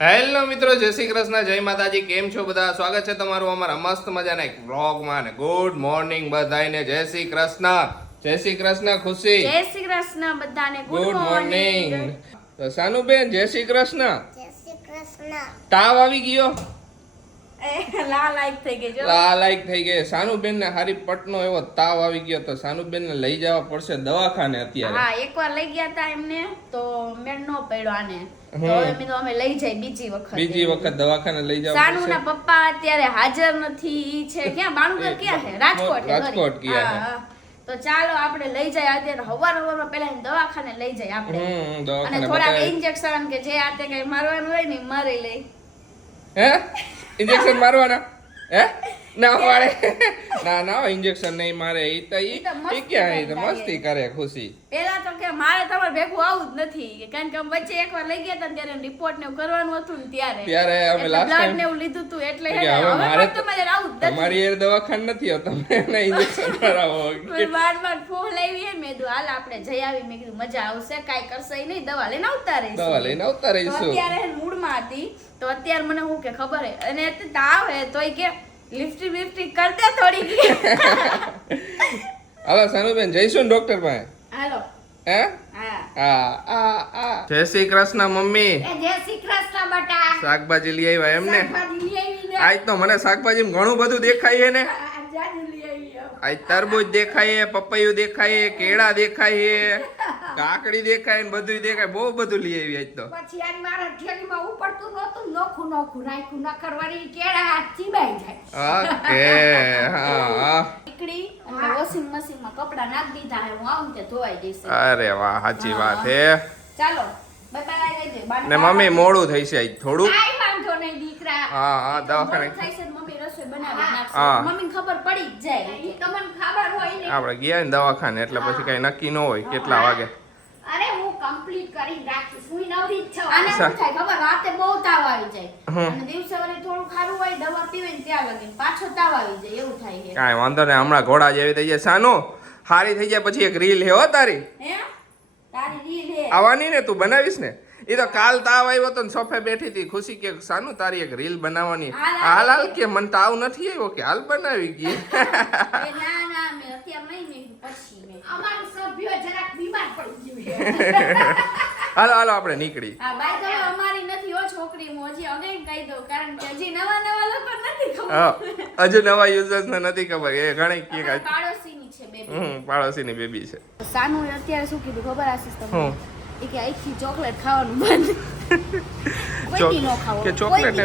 Hello મિત્રો જય શ્રી કૃષ્ણ જય માતાજી કેમ છો બધા? સ્વાગત છે તમારું અમારા મસ્ત મજાના એક વ્લોગમાં ને ગુડ મોર્નિંગ બધાને જય શ્રી કૃષ્ણ જય શ્રી કૃષ્ણ ખુશી. જય શ્રી કૃષ્ણ બધાને ગુડ મોર્નિંગ. સાનુબેન જય શ્રી કૃષ્ણ. જય શ્રી કૃષ્ણ. તાવ આવી ગયો? લાલાયક થઈ ગઈ આ થઈ ગઈ. સાનુબેન ને હારી પટનો એવો તાવ આવી ગયો તો સાનુબેન ને લઈ જવા પડશે દવાખાને અત્યારે. હા એકવાર લઈ ગયા હતા એમને તો મેળ નો પડ્યો આને. બીજી વખત. દવાખાને લઈ જવા સાનુ ના પપ્પા અત્યારે હાજર નથી છે. ક્યાં? બાણુગર ક્યાં છે? રાજકોટ રાજકોટ ગયા છે. તો ચાલો આપણે લઈ જાય અત્યારે. હવાર હવારમાં પેલા દવાખાને લઈ જાય આપણે. અને થોડાક ઇન્જેક્શન કે જે આ તે કઈ મારવાનું હોય ને મારી લઈ હે? ઇન્જેક્શન મારવાના? હે? ના પાડે. ના ના ઇન્જેક્શન નહીં મારે. એ તો ઈ ક્યાં એ તો મસ્તી કરે ખુશી. પેલા તો કે મારે તમારે ભેગું આવું જ નથી. કારણ કે વચ્ચે એકવાર લઈ ગયા હતા ત્યારે રિપોર્ટ ને કરવાનું હતું ને ત્યારે. ત્યારે અમે લાસ્ટ ટાઈમ ને એવું લીધું હતું એટલે હવે મારે તમારે આવું જ તમારી એર દવાખાન નથી હોતો. તમે ઇન્જેક્શન કરાવો. બાર બાર ફોન લાવી હે મેં દુ હાલ આપણે જઈ આવી. મેં કીધું મજા આવશે કાઈ કરશે નહીં દવા લઈને આવતા રહીશું. દવા લઈને આવતા રહીશું. અત્યારે મૂડમાં હતી. તો અત્યારે મને હું કે ખબર હે? અને તાવ હે તોય કે લિફ્ટી બિફ્ટી કર દે થોડી. હાલો સાનુબેન જઈશું ને ડોક્ટર પાસે? હાલો. હે? હા. હા આ આ જય શ્રી કૃષ્ણ મમ્મી. જય શ્રી કૃષ્ણ બટા. શાકભાજી લઈ આવ્યા એમને. ને આજ તો મને શાકભાજી ઘણું બધું દેખાય ને. આ તરબૂચ દેખાય પપૈયું દેખાય કેળા દેખાય કાકડી દેખાય ને બધું દેખાય. બહુ બધું લઈ આવી આજ તો. પછી આજ મારા થેલીમાં ઉપડતું નહોતું નોખું નોખું નાખ્યું ન કરવાની કેળા ચીબાઈ જાય. ઓકે હા નીકળી અને વોશિંગ મશીનમાં કપડા નાખ દીધા હે હું આવું ત્યાં ધોવાઈ જશે અરે વાહ સાચી વાત હે. ચાલો ને મમ્મી મોડું થઈ છે આજ થોડું કાઈ વાંધો નહીં દીકરા. હા હા દવાખાને. થઈ છે મમ્મી રસોઈ બનાવી નાખશે. હા. પડી જ જાય તમને ખબર હોય ને. આપણે ગયા ને દવાખાને એટલે પછી કઈ નક્કી ન હોય કેટલા વાગે. અરે હું કમ્પ્લીટ કરી રાખીશ. હું નવરી જ છું. આને શું થાય ખબર? રાતે બહુ તાવ આવી જાય. અને દિવસે વરે થોડું ખારું હોય દવા પીવે ને ત્યાં લગી પાછો તાવ આવી જાય એવું થાય છે. કાંઈ વાંધો નહીં હમણાં ઘોડા જેવી થઈ જાય. સાનો હારી થઈ જાય પછી એક રીલ હે હો તારી. હે? તારી રીલ હે. આવવાની ને તું બનાવીશ ને? એ તો કાલ તાવ આવ્યો તો ને સોફે બેઠી હતી. ખુશી કે સાનું તારી એક રીલ બનાવવાની. હાલ, હાલ કે મને તાવ નથી આવ્યો કે હાલ બનાવી ગઈ. એ ના ના મેં અત્યારે નહીં મેં કીધું પછી મેં. કીધું. અમારો સભ્યો જરાક બીમાર પડી ગયું છે. હાલો હાલો આપણે નીકળી. અમારી નથી હો છોકરી હું અગેન કહી દઉં કારણ કે હજી નવા નવા લોકો નથી ખબર. હજુ નવા યુઝર્સ ને નથી ખબર. એ ઘણી કે પાડોશીની છે બેબી. હમ પાડોશીની બેબી છે. સાનુ અત્યારે શું કીધું ખબર આશીષ તમને? એ કે અહીંથી ચોકલેટ ખાવાનું બંધ. કે ચોકલેટ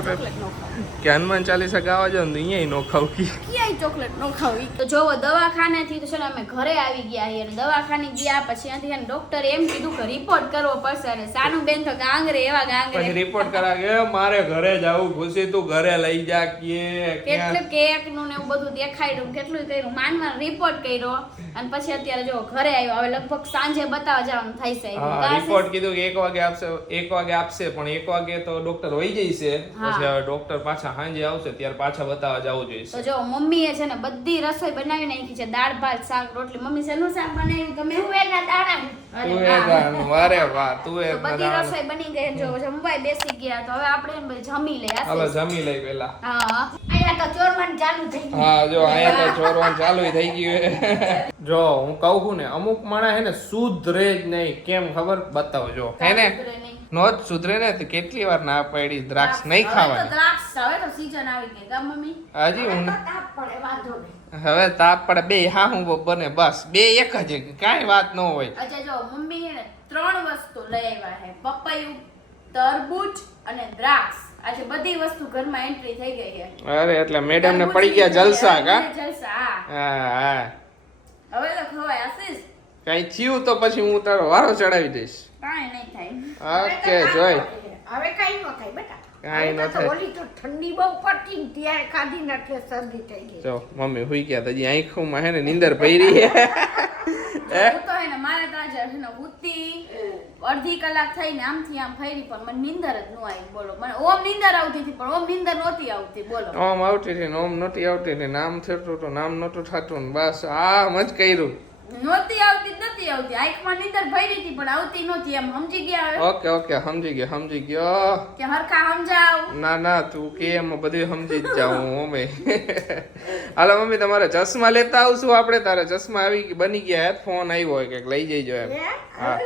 કે હનુમાન ચાલીસા ગાવા જાવ ને અહીંયા નો ખાવ કી. ક્યાંય ચોકલેટ નો ખાવી તો જોવો દવાખાનેથી તો ચલો અમે ઘરે આવી ગયા અને દવાખાને ગયા પછી ત્યાંથી અને ડોક્ટર એમ કીધું કે રિપોર્ટ કરવો પડશે. અને સાનું બેન તો ગાંગરે એવા પછી રિપોર્ટ કરા કે મારે ઘરે જાવું ખુશી તું ઘરે લઈ જા કે કેટલું કેકનું ને એવું બધું દેખાડ્યું કેટલું કર્યું. માંડમાં રિપોર્ટ કર્યો. અને પછી અત્યારે જો ઘરે આવ્યો. હવે લગભગ સાંજે બતાવવા જવાનું થાય છે. રિપોર્ટ કીધું કે એક વાગે આપશે એક વાગે આપશે પણ એક વાગે તો ડોક્ટર હોઈ જઈશે. છે પછી હવે ડોક્ટર પાછા સાંજે આવશે ત્યારે પાછા બતાવવા જવું તો જો મમ્મીએ છે ને બધી રસોઈ બનાવી નાખી છે. દાળ ભાત શાક રોટલી. મમ્મી શેનું શાક બનાવ્યું? તમે તુવેરના દાણા. અરે તું એ વાહ. જાણ, વારે વાહ તું બધી રસોઈ બની ગઈ. જો જમવાય બેસી ગયા. તો હવે આપણે જમી લઈએ. હાલો જમી લઈ પેલા. હા. અહીંયા તો ચોરવાનું ચાલુ થઈ ગયું. હા જો અહીંયા તો ચોરવાનું ચાલુ થઈ ગયું જો હું કહું છું ને અમુક માણસ હે ને સુધરે જ નહીં. કેમ ખબર? બતાવજો. હે ને? સુધરે નહીં. નો જ સુધરે ને તો કેટલી વાર ના પડી દ્રાક્ષ નહીં ખાવાની. દ્રાક્ષ હવે તો season આવી ગઈ. કા મમ્મી? હજી હું તાપ પડે વાંધો નહીં. હવે તાપ પડે. બે હા હું બને બસ. બે એક જ કાંઈ વાત ન હોય. અચ્છા જો મમ્મી ત્રણ વસ્તુ લઈ આવ્યા છે. પપૈયું તરબૂચ અને દ્રાક્ષ. આજે બધી વસ્તુ ઘરમાં એન્ટ્રી થઈ ગઈ છે. અરે એટલે મેડમ ને પડી ગયા જલસા કા? જલસા હા હા હા હવે તો ખવાય આશીષ કઈ થયું તો પછી હું તારો વારો ચડાવી દઈશ. કાંઈ નહીં થાય. ઓકે જોઈ હવે કઈ ન થાય બેટા. કાંઈ ન થાય. ઓલી તો ઠંડી બહુ પડતી ત્યારે ખાધી ને એટલે શરદી થઈ ગઈ. જો મમ્મી હુઈ ગયા તો હજી આંખોમાં હે ને નીંદર પડી હે. હે? તો હે ને મારે તો આજે હે ને ઉઠી અડધી કલાક થઈને આમથી આમ ફરી પણ મને નીંદર જ ન આવી બોલો. મને ઓમ નીંદર આવતી હતી પણ ઓમ નીંદર નહોતી આવતી બોલો. ઓમ આવતી હતી ને ઓમ નહોતી આવતી નામ થતું તો નામ નહોતું થતું ને બસ આમ જ કર્યું. નહોતી આવતી નથી આવતી. આંખમાં નીંદર ભરી હતી પણ આવતી નહોતી. એમ સમજી ગયા હવે? ઓકે ઓકે સમજી ગયો સમજી ગયો. કે હરખા સમજાવ. ના ના તું કે એમ બધું સમજી જ જાઉં મમ્મી. હાલો મમ્મી તમારે ચશ્મા લેતા આવશું આપણે. તારે ચશ્મા આવી બની ગયા. હે ફોન આવ્યો હોય કંઈક લઈ જઈજો એમ. હા.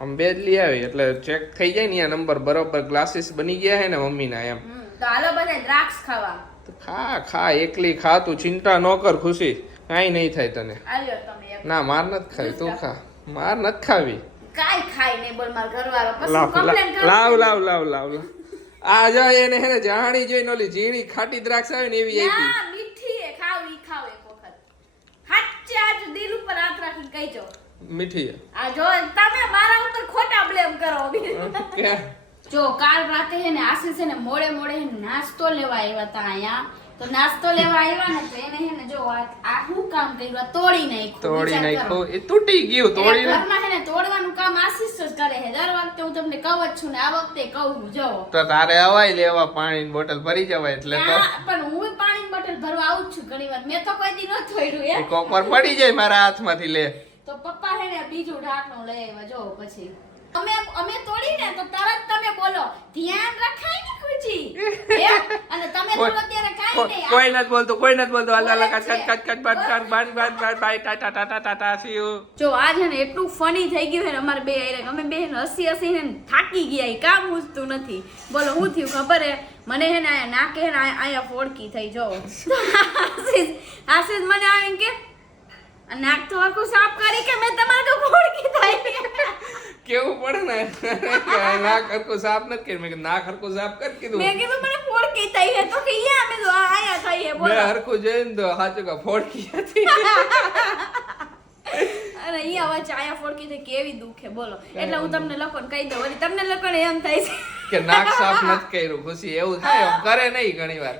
હવે લઈ આવી. એટલે ચેક થઈ જાય ને આ નંબર બરોબર ગ્લાસીસ બની ગયા હે ને મમ્મીના એમ. તો હાલો બધા દ્રાક્ષ ખાવા. ખા ખા એકલી ખા તું ચિંતા ન કર ખુશી. કાંઈ નહીં થાય તને. ના માર નથી ખાવી તું ખા. માર નથી ખાવી. કાઈ ખાઈ નહીં બોલ મારો ઘરવાળો. પછી લાવ કમ્પ્લેન લાવ લાવ લાવ લાવ લાવ લાવ. આ જો એને હે ને જાણી જોઈને નોલી ઝીણી ખાટી દ્રાક્ષ આવે ને એવી આવી ના મીઠી એ ખાવ ઈ ખાવ એક વખત. હાચે આજ દિલ ઉપર હાથ રાખીને કહીજો. મીઠી આ જો તમે મારા ઉપર ખોટા બ્લેમ કરો. કે. જો કાલ રાતે હે ને આશીષ છે ને મોડે મોડે નાસ્તો લેવા આવ્યા હતા અહીંયા. તો નાસ્તો લેવા આવ્યા ને તો એને હે ને જો આ શું કામ કર્યું? તોડી નાખ્યું તોડી નાખ્યું. એ તૂટી ગયું તોડી ઘરમાં હે ને તોડવાનું કામ આશીષ જ કરે છે દર વખતે હું તમને કહું જ છું ને આ વખતે કહું જો. તો તારે અવાય લેવા પાણીની બોટલ ભરી જવાય એટલે તો પણ હું પાણી બોટલ ભરવા આવું છું ઘણી વાર મેં તો કોઈ દી ન થોડ્યું એ કોપર પડી જાય મારા હાથમાંથી લે. તો પપ્પા હે ને બીજું ઢાંકણું લઈ આવ્યા જો પછી. અમે અમે તોડી ને તો તરત તમે બોલો ધ્યાન રખાય ને એમ? અને તમે કોઈ- બોલો ત્યારે કાંઈ નહીં કોઈ નથી બોલતું કોઈ નથી બોલતું. હાલ હાલ કટ કટ કટ કટ કચ bye bye bye bye Tata Tata Tata see you જો આજ ને એટલું ફની થઈ ગયું હે ને અમારે બે હારે અમે બે હસી હસી ને થાકી ગયા કામ પૂછતું નથી. બોલો હું થયું ખબર હે? મને હે ને આયા નાકે હે ને આયા ફોડકી થઈ જો. આશીષ આશીષ મને આવીને કે? "આ નાક તો હરખું સાફ કરી કે મેં તમારે તો ફોડકી થઈ કેવું પડે ને? નાક હરખું સાફ નથી કર્યું મેં નાક હરખું સાફ કરી કીધું. મેં કીધું મને ફોડકી થઈ હે તો કે યા મેં કીધું, આયા થઈ મેં બોલો. હરખું જોઈને તો હાચું કે ફોડકી હતી. અરે અહીંયા આવા ચાયા ફોડકી થઈ કેવી દુખે બોલો. એટલે હું તમને લખો કહી દઉં. વળી તમને લખો એમ થાય છે. કે નાક સાફ નથી કર્યું. ખુશી એવું થાય કરે નહીં ઘણી વાર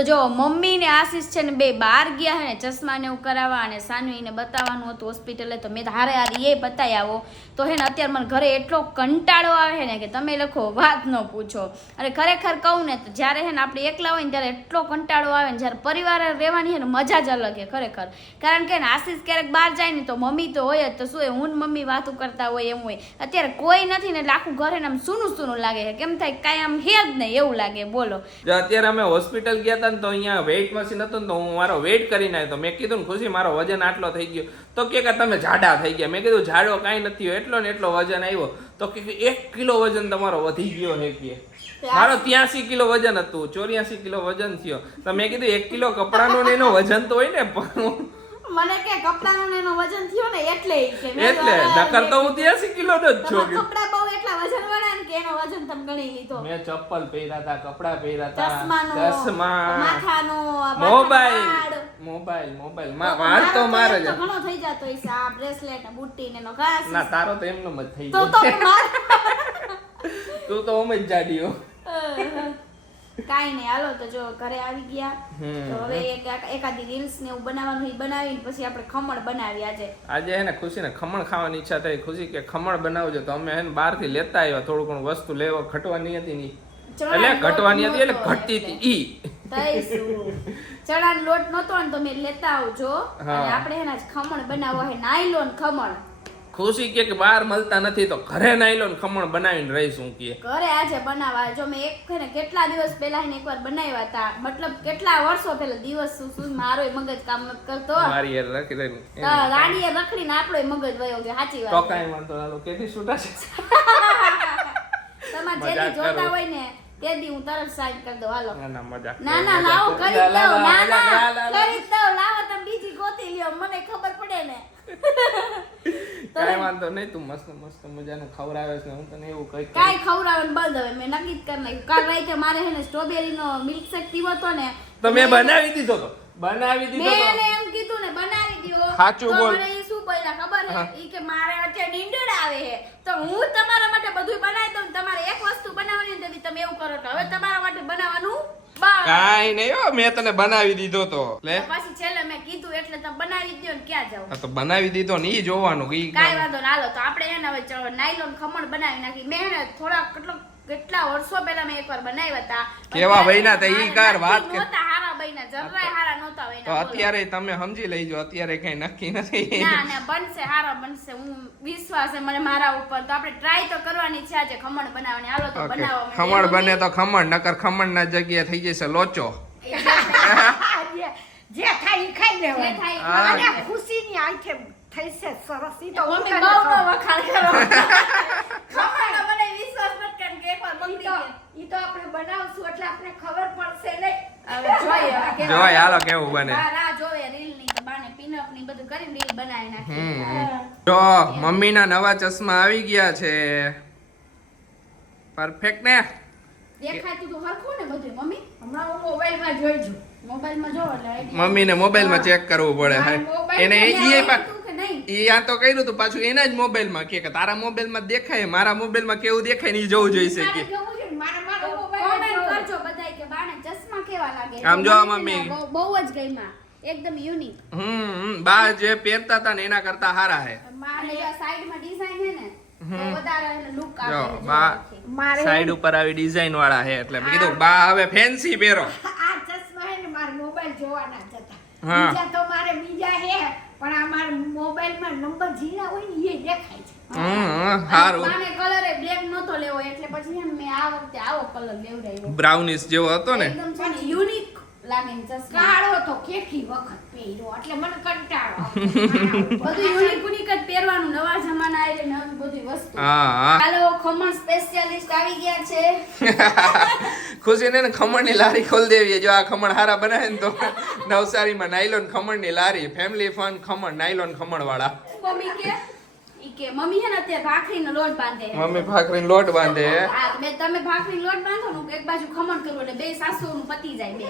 તો જો મમ્મી ને આશીષ છે ને બે બહાર ગયા હે ને ચશ્મા ને એવું કરાવવા અને સાનવીને બતાવવાનું હતું હોસ્પિટલે તો મેં હારે હારે એ બતાવી આવો. તો હે ને અત્યારે મને ઘરે એટલો કંટાળો આવે છે ને કે તમે લખો વાત ન પૂછો. અને ખરેખર કહું ને, તો જ્યારે હે ને આપણે એકલા હોય ને ત્યારે એટલો કંટાળો આવે ને જ્યારે પરિવાર રહેવાની હે ને મજા જ અલગ છે ખરેખર. કારણ કે આશીષ ક્યારેક બહાર જાય ને તો મમ્મી તો હોય જ, તો શું હું મમ્મી વાતું કરતા હોય એમ હોય. અત્યારે કોઈ નથી ને આખું ઘરે ને આમ સૂનું સૂનું લાગે છે. કેમ થાય, કાંઈ આમ હે જ નહીં, એવું લાગે, બોલો. અત્યારે અમે હોસ્પિટલ ગયા હતા ને તો અહીંયા વેઇટ મશીન હતું ને તો હું મારો વેઇટ કરીને આવ્યો મેં કીધું ને ખુશી, મારો વજન આટલો થઈ ગયો. તો કે તમે જાડા થઈ ગયા. મેં કીધું જાડો કાંઈ નથી એટલો ને એટલો વજન આવ્યો. તો કે એક કિલો વજન તમારો વધી ગયો હે કે. મારો ત્યાસી કિલો વજન હતું, ચોર્યાસી કિલો વજન થયો. તો મેં કીધું, એક કિલો કપડાનો ને એનો વજન તો હોય ને, પણ મને કે કપડાનું ને એનો વજન થયો ને એટલે કે. એટલે તો નકર તો હું ત્યાસી કિલો નો જ છું કપડા બહુ એટલા વજન વાળા ને કે એનો વજન તમે ગણી લીધો. મેં ચપ્પલ પહેર્યા હતા કપડા પહેર્યા હતા. ચશ્માનો ચશ્મા. માથાનો આ મોબાઈલ. Mobile mobile. માં વાળ તો મારે જ ઘણો થઈ જતો હશે આ બ્રેસલેટ બુટ્ટી ને એનો ઘાસ. ના તારો તો એમનો મત થઈ તો ગયો. તો માર તું તો ઓમ જ જાડીયો. કાઈ નહીં. હાલો તો જો ઘરે આવી ગયા. તો હવે એક એકાદી રીલ્સ ને એવું બનાવવાનું બનાવીને પછી આપણે ખમણ બનાવી આજે. આજે હે ને ખુશીને ખમણ ખાવાની ઈચ્છા થઈ. ખુશી કે ખમણ બનાવજો. તો અમે હે ને બહારથી લેતા આવ્યા. થોડું ઘણું વસ્તુ લેવા. ઘટવાની હતી ની એટલે ઘટવાની હતી એટલે ઘટતી હતી ઈ. ચણા લોટ નતો ને તો મેં લેતા આવજો. અને આપણે એના જ ખમણ બનાવવા હે. નાયલોન ખમણ. ખુશી કે બહાર મળતા નથી તો ઘરે નાઈ લો ને ખમણ બનાવીને રહીશું કે. ઘરે આજે બનાવવા જો મેં એક ને કેટલા દિવસ પહેલા એને એકવાર બનાવ્યા હતા મતલબ કેટલા વર્ષો પહેલા દિવસ શું શું મારો મગજ કામ નથી કરતો. મારી યાર રાખી દે હા, ગાડીએ રખડીને આપણો મગજ વયો ગયો સાચી વાત. તો કાઈ વાંધો ના કેથી છૂટા છે? તમારે જેની જોતા હોય ને તેથી હું તરત સાઈડ કરી દઉં. હાલો. ના ના મજાક ના ના લાવો કરી. દઉં ના, ના કરી દઉં. લાવો તમે બીજી ગોતી લ્યો મને ખબર પડે ને. કઈ વાંધો નહીં તું મસ્ત મસ્ત મજાનું ખવડાવે છે હું તને એવું કઈ કઈ ખવડાવવાનું બંધ હવે મેં નક્કી જ કરી નાખ્યું. કાલ રાતે મારે હે ને સ્ટ્રોબેરી નો મિલ્કશેક પીવો તો ને તો મેં બનાવી દીધો તો. બનાવી દીધો મેં એમ કીધું ને બનાવી દીધો સાચું બોલ. ઈ કે મારે અત્યારે નીંદર આવે હે તો હું તમારા માટે બધું બનાવી દઉં તમારે એક વસ્તુ બનાવવાની ને તમે એવું કરો તો. હવે તમારા માટે બનાવવાનું કાઈ નઈ નહીં હો મેં તને બનાવી દીધો તો. લે. પછી છેલ્લે મેં કીધું એટલે તમે બનાવી દ્યો ને ક્યાં જાવ તો બનાવી દીધો ને ઈ જોવાનું કઈ વાંધો ના હાલો તો આપણે એને હવે નાયલોન ખમણ બનાવી નાખી. મેં થોડા કેટલો કેટલા વર્ષો પહેલા મેં એકવાર બનાવ્યા હતા? કેવા બન્યા તા ઈ કાર વાત કે- નહોતા હારા બન્યા જરાય હારા નહોતા તો બન્યા બોલો. અત્યારે તમે સમજી લેજો અત્યારે કઈ નક્કી નથી. ના ના બનશે હારા બનશે હું વિશ્વાસ છે મને મારા ઉપર. તો આપણે ટ્રાય તો કરવાની છે આજે ખમણ બનાવવાની. હાલો તો બનાવો ખમણ બને તો ખમણ નકર ખમણ ના જગ્યાએ થઈ જશે લોચો. જે- થાય ઈ ખાઈ જે લેવાનું. અને. ખુશીની આંખે થઈ છે સરસ ઈ તો બહુ નો વખાણ કરો. ખમણ મને વિશ્વાસ કે એકવાર ઈ તો ગયા. ઈ તો આપણે બનાવશું એટલે આપણે ખબર પડશે નહીં. જોઈએ જોય હાલો કેવું બને. બાને પિનઅપની બધું કરીને રીલ બનાવી નાખી હમ. જો મમ્મીના નવા ચશ્મા આવી ગયા છે. પરફેક્ટ ને. દેખાતું તો હરખું ને બધું મમ્મી? હમણાં હું મોબાઈલમાં જોઈજો મોબાઈલમાં જો એટલે idea. મમ્મીને મોબાઈલમાં ચેક કરવું પડે. મોબાઈલ એને એ નહીં એ આ તો કર્યું તું પાછું એના જ મોબાઈલમાં કે કે તારા મોબાઈલમાં દેખાય મારા મોબાઈલમાં કેવું દેખાય ને ઈ જોવું જોઈશે મારે કે જોવું છે ને, મારે મારો તો મોબાઈલ જ comment જોવો. કરજો બધાય કે બાને ચશ્મા કેવા લાગે આમ જો મમ્મી. છે બહુ જ ગમ્યા એકદમ યુનિક હમ બા જે પહેરતા હતા ને એના કરતા હારા હે સાઈડમાં ડિઝાઇન હે ને તો હમ. વધારે એને લુક જો, બા. સાઈડ ઉપર આવી ડિઝાઇન વાળા હે એટલે મેં કીધું બા હવે ફેન્સી પહેરો આ ચશ્મા હે ને મારા મોબાઈલ જોવાના જ હતા. બીજા તો મારે બીજા હે પણ આ મારા મોબાઈલમાં નંબર જીરા હોય ને એ દેખાય છે. હારું. બાને કલર એ બ્લેક નતો લેવો એટલે પછી મેં આ વખતે આવો કલર લેવડાવ્યો. બ્રાઉનિશ જેવો હતો ને? એકદમ યુનિક લાગે ને ચશ્મા. કાળો તો કેટલી વખત પહેર્યો? એટલે મને કંટાળો બધું યુનિક યુનિક જ પહેરવાનું નવા જમાના એટલે નવી બધી વસ્તુ. હા હા. હાલો ખમણ સ્પેશિયાલિસ્ટ આવી ગયા છે. ખુશીને ને ખમણની લારી ખોલી દેવી. જો આ ખમણ હારા બનાવે ને તો નવસારીમાં નાયલોન ખમણની લારી family fun khaman nylon khaman વાળા મમ્મી કે કે મમ્મી ને અત્યારે ભાખરીનો લોટ બાંધે મમ્મી ભાખરીનો લોટ બાંધે હા? તમે ભાખરી લોટ બાંધો ને એક બાજુ ખમણ કરવું એટલે બે સાસુઓનું પતી જાય બે.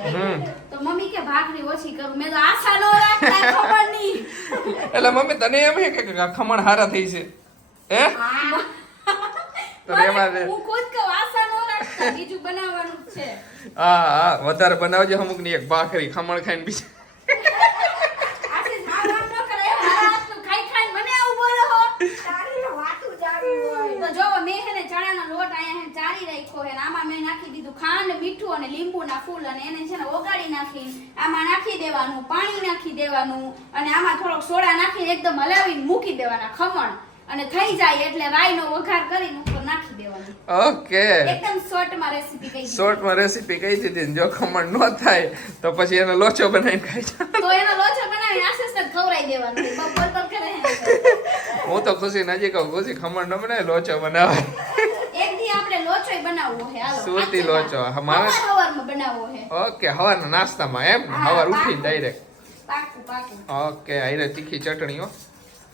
તો મમ્મી કે ભાખરી ઓછી કરું. મેં તો આશા નો રાખતા એટલે મમ્મી તને એમ હે કે ખમણ હારા થઈ છે? હે? તો રેવા દે હું ખુદ કહું આશા નો રાખતા બીજું બનાવવાનું છે. હા હા વધારે બનાવજો અમુકની એક ભાખરી ખમણ ખાઈને બીજી આશીષ આમ આમ ન કરે મારા હાથનું ખાઈ ખાઈને મને આવું બોલો હો તારી તો વાતું જ આવી હોય તો જો મેં છે ને ચણાનો લોટ ને રાખ્યો છે આમાં મેં નાખી દીધું ખાંડ મીઠું અને લીંબુના ફૂલ અને એને છે ને ઓગાળી નાખી. આમાં નાખી દેવાનું પાણી નાખી દેવાનું અને આમાં થોડોક સોડા નાખીને એકદમ હલાવીને મૂકી દેવાના ખમણ. અને થઈ જાય એટલે રાઈનો વઘાર કરીને ઉપર નાખી દેવાનો. ઓકે. એકદમ શોર્ટમાં રેસીપી કહી. શોર્ટમાં રેસીપી કહી દીધી જો ખમણ ન થાય તો પછી એનો લોચો બનાવીને ખાઈ જાય તો એનો લોચો બનાવીને આશીષ ને ખવરાઈ દેવાનું. બપોર પર કરે હું. તો ખુશી નજીક ખુશી ખમણ ન બનાવે લોચો બનાવે એક દી આપણે લોચોય બનાવવો છે હાલો સુરતી લોચો. વાત. હા, સવારમાં બનાવવો છે ઓકે હવારના નાસ્તામાં એમ? હવાર ઉઠી ડાયરેક્ટ પાકું પાકું. ઓકે આઈને તીખી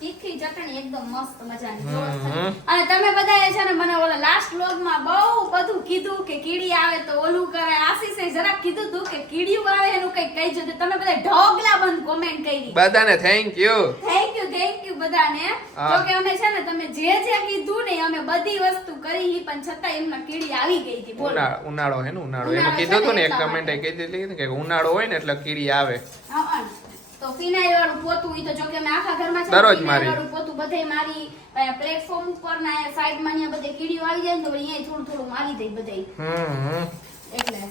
તીખી ચટણી એકદમ મસ્ત મજાની હમ, જોરદાર. હમ. અને તમે બધાએ છે ને મને ઓલા લાસ્ટ વ્લોગમાં બહુ બધું કીધું કે કીડી આવે તો ઓલું કરે. આશીષે જરાક કીધું તું કે કીડીયું આવે એનું કઈ કહી જતું તમે બધા ઢોગલા બંધ કોમેન્ટ કરી. બધાને thank you thank you thank બધાને? તો કે અમે છે ને તમે જે જે કીધું ને અમે બધી વસ્તુ કરી પણ છતાં એમના કીડી આવી ગઈ હતી બોલો. ઉનાળો હે ને ઉનાળો. એમાં કીધું હતું ને ને એક કમેન્ટ એ કહી દીધી કે ઉનાળો હોય ને એટલે કીડી આવે. હા, તો ફિનાઇલ વાળું પોતું ઈ તો જો કે અમે આખા ઘરમાં છે દરરોજ મારી. વાળું પોતું બધે મારી પ્લેટફોર્મ ઉપર ના સાઈડમાં બધે કીડીઓ આવી જાય ને તો અહીંયા થોડું થોડું મારી દઈ બધે હમ. એટલે.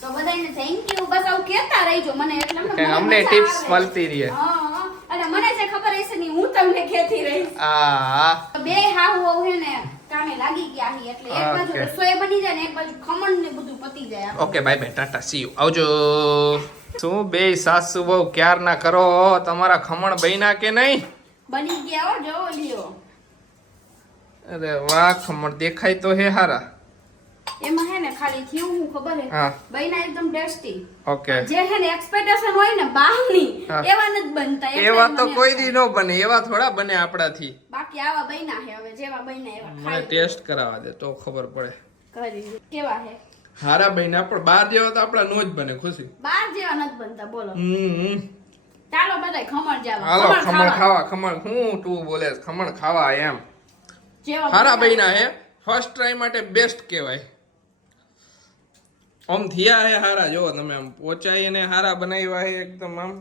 તો બધાને થેન્ક યુ બસ આવું કહેતા રહેજો મને એટલે અમને ટિપ્સ મળતી રહે. હા, હા. અને મને જે ખબર હશે ની હું તમને કહેતી રહીશ. આ. બે હાવ હોવ હે ને કામે લાગી ગયા હી એટલે એક બાજુ રસોઈ બની જાય ને એક બાજુ ખમણ ને બધું પતી જાય okay bye bye Tata see you આવજો. શું બે સાસુ બહુ ક્યાર ના કરો? તમારા ખમણ બન્યા કે નહીં? બની ગયા હો જો લ્યો. અરે વાહ ખમણ દેખાય તો હે હારા. એમાં હે ને ખાલી થયું હું ખબર હે? હા. એકદમ ટેસ્ટી ઓકે. જે હે ને એક્સપેક્ટેશન હોય ને બહારની. એવા નથી બનતા. એવા તો કોઈ દી નો બને એવા થોડા બને આપણાથી. બાકી આવા બન્યા હે હવે જેવા બન્યા એવા. મને ટેસ્ટ કરાવવા દે તો ખબર પડે. કરી કેવા હે? હારા બન્યા પણ બાર જેવા તો આપણા નો જ બને ખુશી. બાર જેવા નથી બનતા બોલો. હમ. ચાલો બધા ખમણ જાવા. હાલો ખમણ ખાવા. ખમણ. હું તું બોલે ખમણ ખાવા એમ. હારા બન્યા હે ફર્સ્ટ ટ્રાય માટે બેસ્ટ કહેવાય. આમ થયા હે હારા જો તમે આમ પોચાઈ અને હારા બનાવ્યા હે એકદમ આમ.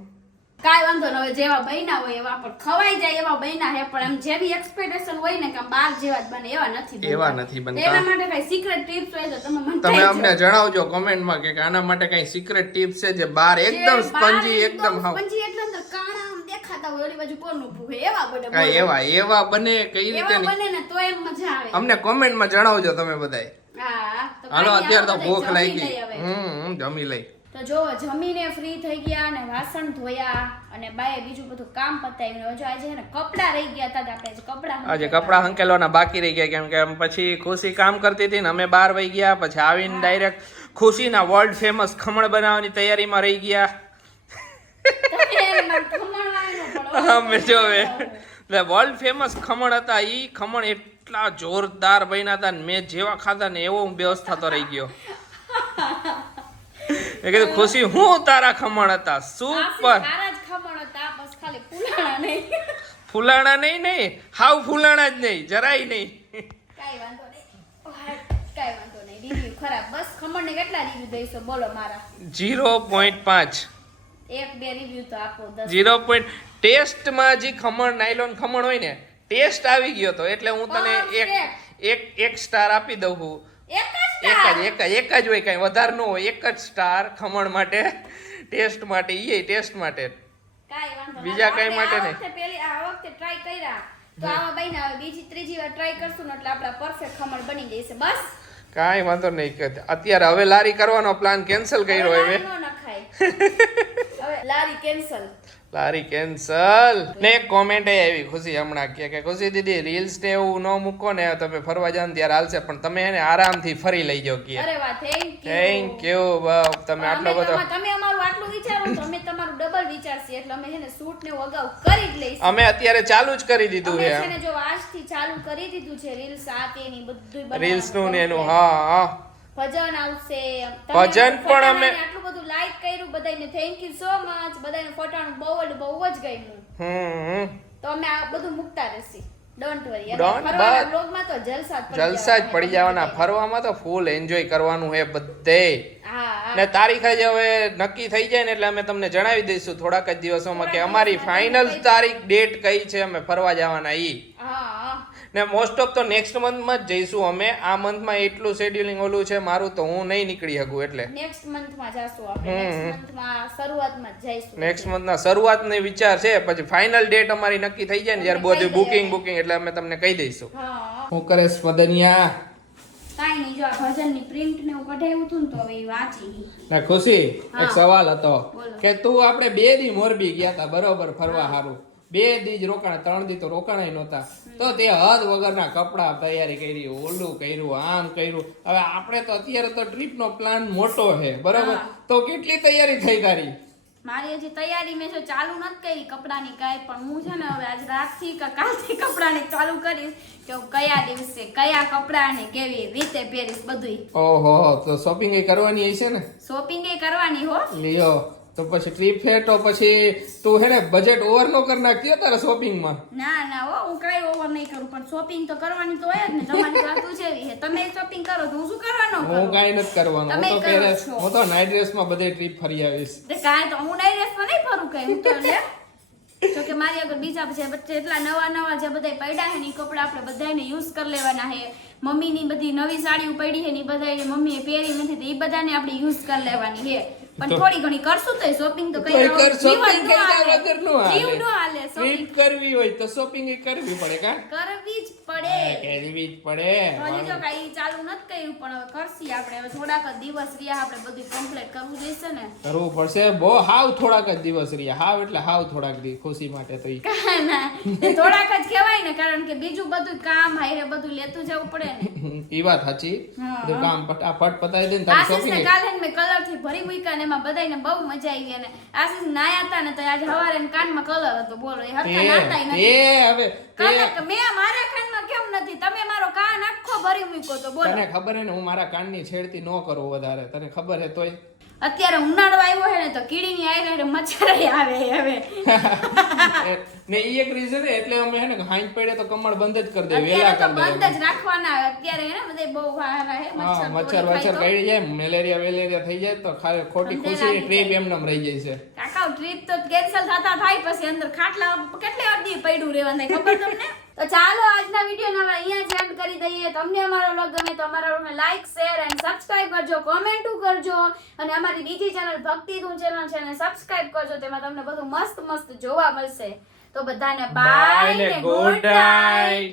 કાઈ વાંધો ન હવે જેવા બન્યા હોય એવા પણ ખવાઈ જાય એવા બન્યા હે પણ આમ જેવી એક્સપેક્ટેશન હોય ને કે બાર જેવા જ બને એવા નથી બનતા. એવા નથી બનતા. એના માટે કઈ સિક્રેટ ટિપ્સ હોય તો તમે મને તમે અમને જણાવજો કોમેન્ટમાં કે આના માટે કઈ સિક્રેટ ટિપ્સ છે જે બાર એકદમ સ્પંજી એકદમ હાવ. સ્પંજી એટલે અંદર કાણા આમ દેખાતા હોય ઓલી બાજુ કોનું ભૂખે એવા બને કાઈ એવા એવા બને કઈ રીતે એવા બને ને તો એમ મજા આવે. અમને કોમેન્ટમાં જણાવજો તમે બધાય. હાલો અત્યારે તો ભૂખ લાગી. હમ હમ, જમી લઈ. તો જો જમીને ફ્રી થઈ ગયા અને વાસણ ધોયા અને બાએ બીજું બધું કામ પતાવ્યું. હજુ આજે ને કપડાં રહી ગયા હતા આપણે કપડાં આજે કપડાં હંકેલવાના બાકી રહી ગયા કેમ કે પછી ખુશી કામ કરતી હતી ને અમે બાર વહી ગયા પછી આવીને ડાયરેક્ટ ખુશીના વર્લ્ડ ફેમસ ખમણ બનાવવાની તૈયારીમાં રહી ગયા. અમે જો હવે વર્લ્ડ ફેમસ ખમણ હતા એ ખમણ એટલા જોરદાર બન્યા હતા ને મેં જેવા ખાધા ને એવો હું બેહોશ થતો રહી ગયો. એ કીધું ખુશી હું તારા ખમણ હતા? સુપર. ફૂલાણા નહીં. નહીં હાવ ફૂલાણા જ નહીં જરાય નહીં. કાંઈ વાંધો નહીં. વાંધો નહીં. રિવ્યુ ખરાબ. બસ ખમણને કેટલા રિવ્યુ દઈશો? બોલો મારા. જીરો પોઈન્ટ પાંચ. એક બે રિવ્યુ તો આપો દસ. જીરો પોઈન્ટ ટેસ્ટમાં જે ખમણ નાયલોન ખમણ હોય ને ટેસ્ટ આવી ગયો તો એટલે હું તને એક એક એક સ્ટાર આપી દઉં છું. એક જ એક જ એક જ હોય કાંઈ વધારે ન હોય એક જ સ્ટાર ખમણ માટે ટેસ્ટ માટે એ ટેસ્ટ માટે. બીજા કઈ માટે નહીં. પેલી આ વખતે ટ્રાય કર્યા. તો આવા બન્યા હવે બીજી ત્રીજી વાર ટ્રાય કરશું એટલે આપડા પરફેક્ટ ખમણ બની જશે બસ. કાંઈ વાંધો નહીં અત્યારે હવે લારી કરવાનો પ્લાન કેન્સલ કર્યો હવે હવે. લારી કેન્સલ લારી કેન્સલ ને એક કોમેન્ટ આવી ખુશી હમણાં કે કે ખુશી દીદી રીલ્સ ને એવું ન મૂકો ને તમે ફરવા જાવ ત્યારે હાલશે પણ તમે એને આરામથી ફરી લઈ જાઓ કે. અરે વાહ થેન્ક યુ થેન્ક યુ તમે આટલો બધો તમે અમારું આટલું વિચારો તો અમે તમારું ડબલ વિચારસી એટલે અમે એને શૂટ ને અગાઉ કરી જ લઈશું. અમે અત્યારે ચાલુ જ કરી દીધું અમે છે. છે ને જો આજથી ચાલુ કરી દીધું છે રીલ્સ આ તેની બધું રીલ્સનું ને એનું હા હા. ભજન આવશે. ભજન પણ અમે- આટલું બધું લાઈક કર્યું બધાને થેન્ક યુ સો મચ બધાને ફટાણું બહુ જ બહુ જ ગમ્યું. હમ. તો અમે આ બધું મુકતા રહેશી. ડોન્ટ વરી ફરવાના બ્લોગમાં તો જલસા જ પડી જલસા જ પડી જવાના. ફરવામાં તો ફૂલ એન્જોય કરવાનું હે બધે. ને તારીખ જ હવે નક્કી થઈ જાય ને એટલે અમે તમને જણાવી દઈશું થોડાક જ દિવસોમાં કે અમારી ફાઇનલ તારીખ ડેટ કઈ છે અમે ફરવા જવાના ઈ. હા. ને મોસ્ટ ઓફ તો નેક્સ્ટ મંથમાં જ જઈશું અમે. આ મંથમાં એટલું શેડ્યુલિંગ ઓલું છે મારું તો હું નહીં નીકળી શકું એટલે. નેક્સ્ટ મંથમાં જાશું આપણે. નેક્સ્ટ મંથમાં શરૂઆતમાં જ જઈશું. નેક્સ્ટ મંથના શરૂઆતનો વિચાર છે પછી ફાઇનલ ડેટ અમારી નક્કી થઈ જાય ને જ્યારે બધું બુકિંગ બુકિંગ એટલે અમે તમને કહી દઈશું. હા. હું કરે સ્વદનિયા કાઈ નહીં જો આ ભજનની પ્રિન્ટ ને કઢાવ્યું હતું ને તો હવે વાંચી ના ખુશી એક સવાલ હતો. કે તું આપણે બે દી મોરબી ગયા હતા બરોબર ફરવા હારું. બે દી જ રોકાણ ત્રણ દી તો રોકાણ નહોતા. તો તે હદ વગરના કપડા તૈયારી કરી ઓલું કર્યું આમ કર્યું. હવે આપણે તો અત્યારે તો ટ્રીપનો પ્લાન મોટો છે બરાબર? તો કેટલી તૈયારી થઈ તારી? મારી હજી તૈયારી મેં ચાલુ નથી કરી કપડાની કાંઈ પણ હું છે ને હવે આજ રાતથી કે કાલથી કપડાની ચાલુ કરીશ કે કયા દિવસે કયા કપડાને કેવી રીતે પહેરીશ બધું ઓહો તો શોપિંગ એ કરવાની હશે ને? શોપિંગ એ કરવાની હો. લ્યો. તો પછી ટ્રીપ છે તો પછી તું હે ને બજેટ ઓવર નો કરી નાખ્યો તારા શોપિંગમાં ના ના હો હું કાંઈ ઓવર નહીં કરું પણ શોપિંગ તો કરવાની તો હોય જ ને તમારી વાતું છે તમે શોપિંગ કરો તો હું શું કરવાનો હું કરું? નથી કરવાનો હું તો પહેલા હું તો નાઈટ ડ્રેસમાં બધે ટ્રીપ ફરી આવીશ. તે કાંઈ તો હું નાઈટ ડ્રેસમાં નહીં ફરું કઈ હું તો લે તો કે મારી આગળ બીજા છે એટલા નવા નવા જે બધા પડ્યા છે ને કપડા આપણે બધાને યુઝ કરી લેવાના છે મમ્મીની બધી નવી સાડીઓ પડી છે ને એ બધાને મમ્મીએ પહેરી નથી તો એ બધાને આપણે યુઝ કરી લેવાની છે પણ થોડી ઘણી કરશું તો શોપિંગ તો કઈ શોપિંગ કર્યા વગર નો હાલે. જીવ નો હાલે શોપિંગ કરવી હોય તો શોપિંગ કરવી પડે કા? કરવી જ પડે. કરવી જ પડે. હજી તો કઈ ચાલુ નથી કર્યું પણ હવે કરશી આપણે. હવે થોડાક જ દિવસ રહ્યા આપણે બધું કમ્પ્લીટ કરવું જોઈશે ને. કરવું પડશે. બહુ હાવ થોડાક જ દિવસ રહ્યા. હાવ એટલે હાવ થોડાક દી ખુશી માટે તો. ના, થોડાક જ કહેવાય ને કારણ કે બીજું બધું કામ હારે બધું લેતું જવું પડે ને. એ વાત સાચી. બધું કામ ફટાફટ પતાવી દે ને તારે આશીષને ને કાલે મે કલરથી ભરી મૂક્યા ને એમાં બધાયને બહુ મજા આવી અને આશીષ નાયા હતા ને તો આજે હવારે કાનમાં કલર હતો. બોલો એ હતા નાતા એ હવે તે કલર મેં મારા કાનમાં કેમ નથી? તમે મારો કાન આખો ભરી મૂક્યો તો બોલો. તને ખબર હે ને હું મારા કાનની છેડતી ન કરું વધારે? તને ખબર હે તોય? અત્યારે ઉનાળો આવ્યો હે ને કીડીની આયરે મચ્છર આવે હવે. ને ઈ એક રીઝન એટલે અમે હે ને હાઈન પડે તો કમળ બંધ જ કરી દે વેલા અત્યારે દે બંધ જ રાખવાના અત્યારે હે ને બધે બહુ વારા હે મચ્છર મચ્છર તો. ગળી જાય મેલેરિયા વેલેરિયા થઈ જાય તો ખાલી ખોટી ખુશી ટ્રીપ એમ એમનેમ રહી જાય છે. કાકા ટ્રીપ તો કેન્સલ થતા થાય પછી અંદર ખાટલા કેટલે અડધી પડ્યું રહેવાનું ખબર તમને? તો ચાલો આજના વીડિયો હવે અહીંયા જ એન્ડ કરી દઈએ. તમને અમારો વ્લોગ ગમે તો અમારા વ્લોગને લાઈક શેર એન્ડ સબસ્ક્રાઇબ કરજો. કોમેન્ટો કરજો. અને અમારી બીજી ચેનલ ભક્તિ ધૂન ચેનલ છે એને સબસ્ક્રાઇબ કરજો. તેમાં તમને બધું મસ્ત મસ્ત જોવા મળશે. તો બધાને બાય ને ગુડ નાઇટ.